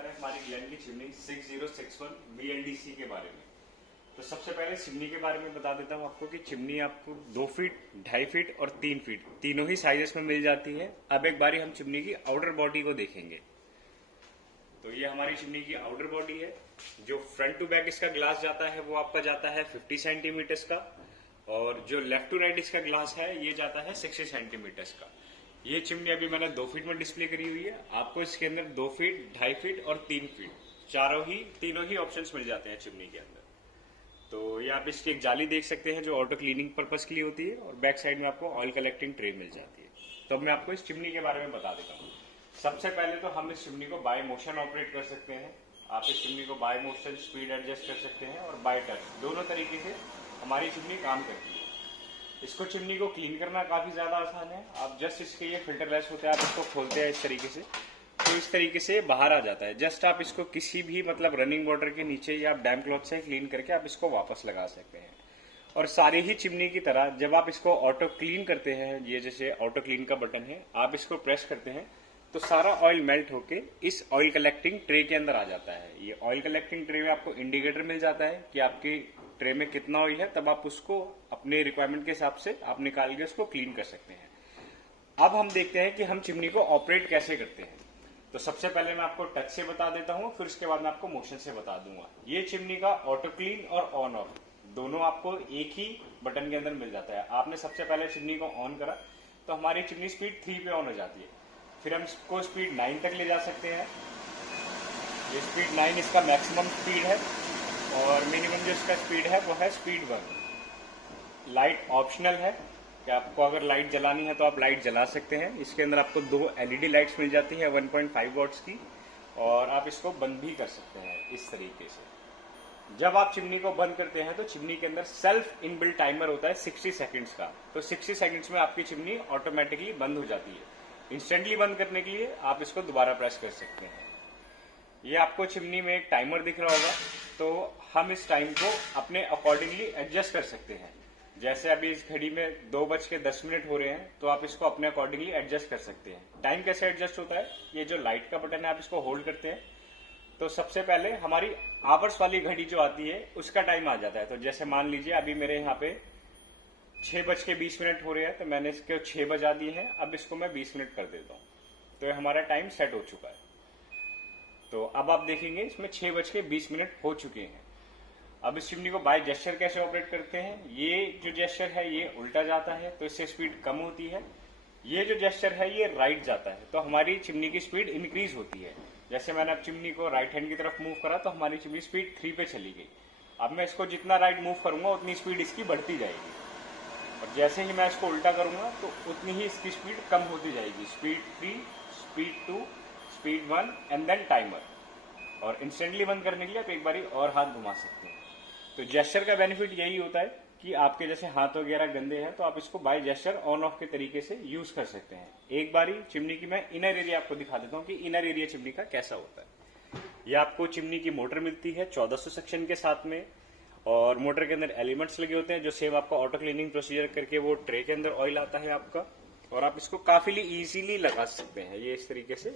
रहे हैं हमारी ग्लैन की चिमनी 6061 VLDC के बारे में। तो सबसे पहले चिमनी के बारे में बता देता हूँ आपको कि चिमनी आपको 2 फीट, 2.5 फीट और 3 फीट तीनों ही साइजेस में मिल जाती है। अब एक बारी हम चिमनी की आउटर बॉडी को देखेंगे। तो ये हमारी चिमनी की आउटर बॉडी है। जो फ्रंट टू बैक इसका ग्लास जाता है वो आपका जाता है 50 सेंटीमीटर्स का, और जो लेफ्ट टू राइट इसका ग्लास है ये जाता है 60 सेंटीमीटर्स का। ये चिमनी अभी मैंने 2 फीट में डिस्प्ले करी हुई है। आपको इसके अंदर 2 फीट, 2.5 फीट और 3 फीट तीनों ही ऑप्शंस मिल जाते हैं चिमनी के अंदर। तो ये आप इसकी एक जाली देख सकते हैं जो ऑटो क्लीनिंग पर्पस के लिए होती है, और बैक साइड में आपको ऑयल कलेक्टिंग ट्रे मिल जाती है। तो अब मैं आपको इस चिमनी के बारे में बता देता हूँ। सबसे पहले तो हम इस चिमनी को बाय मोशन ऑपरेट कर सकते हैं। आप इस चिमनी को बाय मोशन स्पीड एडजस्ट कर सकते हैं, और बाय टच दोनों तरीके से हमारी चिमनी काम करती है। इसको चिमनी को क्लीन करना काफी ज्यादा आसान है। आप जस्ट इसके ये फिल्टरलेस होते हैं, आप इसको खोलते हैं इस तरीके से, तो इस तरीके से बाहर आ जाता है। जस्ट आप इसको किसी भी रनिंग वाटर के नीचे या डैम्प क्लॉथ से क्लीन करके आप इसको वापस लगा सकते हैं। और सारी ही चिमनी की तरह जब आप इसको ऑटो क्लीन करते हैं, ये जैसे ऑटो क्लीन का बटन है, आप इसको प्रेस करते हैं तो सारा ऑयल मेल्ट होके इस ऑयल कलेक्टिंग ट्रे के अंदर आ जाता है। ये ऑयल कलेक्टिंग ट्रे में आपको इंडिकेटर मिल जाता है कि आपकी ट्रे में कितना ऑयल है, तब आप उसको अपने रिक्वायरमेंट के हिसाब से आप निकाल के उसको क्लीन कर सकते हैं। अब हम देखते हैं कि हम चिमनी को ऑपरेट कैसे करते हैं। तो सबसे पहले मैं आपको टच से बता देता हूँ, फिर उसके बाद मैं आपको मोशन से बता दूंगा। ये चिमनी का ऑटो क्लीन और ऑन ऑफ दोनों आपको एक ही बटन के अंदर मिल जाता है। आपने सबसे पहले चिमनी को ऑन करा तो हमारी चिमनी स्पीड 3 पे ऑन हो जाती है। फिर हम इसको स्पीड 9 तक ले जा सकते हैं। ये स्पीड 9 इसका मैक्सिमम स्पीड है, और मिनिमम जो इसका स्पीड है वो है स्पीड 1। लाइट ऑप्शनल है कि आपको अगर लाइट जलानी है तो आप लाइट जला सकते हैं। इसके अंदर आपको 2 LED लाइट्स मिल जाती है 1.5 वॉट्स की, और आप इसको बंद भी कर सकते हैं इस तरीके से। जब आप चिमनी को बंद करते हैं तो चिमनी के अंदर सेल्फ इनबिल्ट टाइमर होता है 60 सेकंड्स का। तो 60 सेकंड्स में आपकी चिमनी ऑटोमेटिकली बंद हो जाती है। इंस्टेंटली बंद करने के लिए आप इसको दोबारा प्रेस कर सकते हैं। ये आपको चिमनी में एक टाइमर दिख रहा होगा, तो हम इस टाइम को अपने अकॉर्डिंगली एडजस्ट कर सकते हैं। जैसे अभी इस घड़ी में 2:10 हो रहे हैं, तो आप इसको अपने अकॉर्डिंगली एडजस्ट कर सकते हैं। टाइम कैसे एडजस्ट होता है, ये जो लाइट का बटन है आप इसको होल्ड करते हैं तो सबसे पहले हमारी आवर्स वाली घड़ी जो आती है उसका टाइम आ जाता है। तो जैसे मान लीजिए अभी मेरे यहाँ पे 6:20 हो रहे हैं, तो मैंने इसके 6 बजा दिए हैं। अब इसको मैं 20 मिनट कर देता हूँ, तो ये हमारा टाइम सेट हो चुका है। तो अब आप देखेंगे इसमें 6:20 हो चुके हैं। अब इस चिमनी को बाय जेस्चर कैसे ऑपरेट करते हैं, ये जो जेस्चर है ये उल्टा जाता है तो इससे स्पीड कम होती है। ये जो जेस्चर है ये राइट जाता है तो हमारी चिमनी की स्पीड इंक्रीज होती है। जैसे मैंने अब चिमनी को राइट हैंड की तरफ मूव करा तो हमारी चिमनी स्पीड 3 पे चली गई। अब मैं इसको जितना राइट मूव करूंगा उतनी स्पीड इसकी बढ़ती जाएगी, और जैसे ही मैं इसको उल्टा करूंगा तो उतनी ही इसकी स्पीड कम होती जाएगी। Speed 3, speed 2, speed 1 and then timer. और इंस्टेंटली बंद करने के लिए आप एक बारी और हाथ घुमा सकते हैं। तो जेस्चर का बेनिफिट यही होता है कि आपके जैसे हाथ वगैरह गंदे हैं तो आप इसको बाय जेस्चर ऑन ऑफ के तरीके से यूज कर सकते हैं। एक बारी चिमनी की मैं इनर एरिया आपको दिखा देता हूँ कि इनर एरिया चिमनी का कैसा होता है। ये आपको चिमनी की मोटर मिलती है 1400 सेक्शन के साथ में, और मोटर के अंदर एलिमेंट्स लगे होते हैं जो सेम आपको ऑटो क्लीनिंग प्रोसीजर करके वो ट्रे के अंदर ऑयल आता है आपका, और आप इसको काफी इजीली लगा सकते हैं। ये इस तरीके से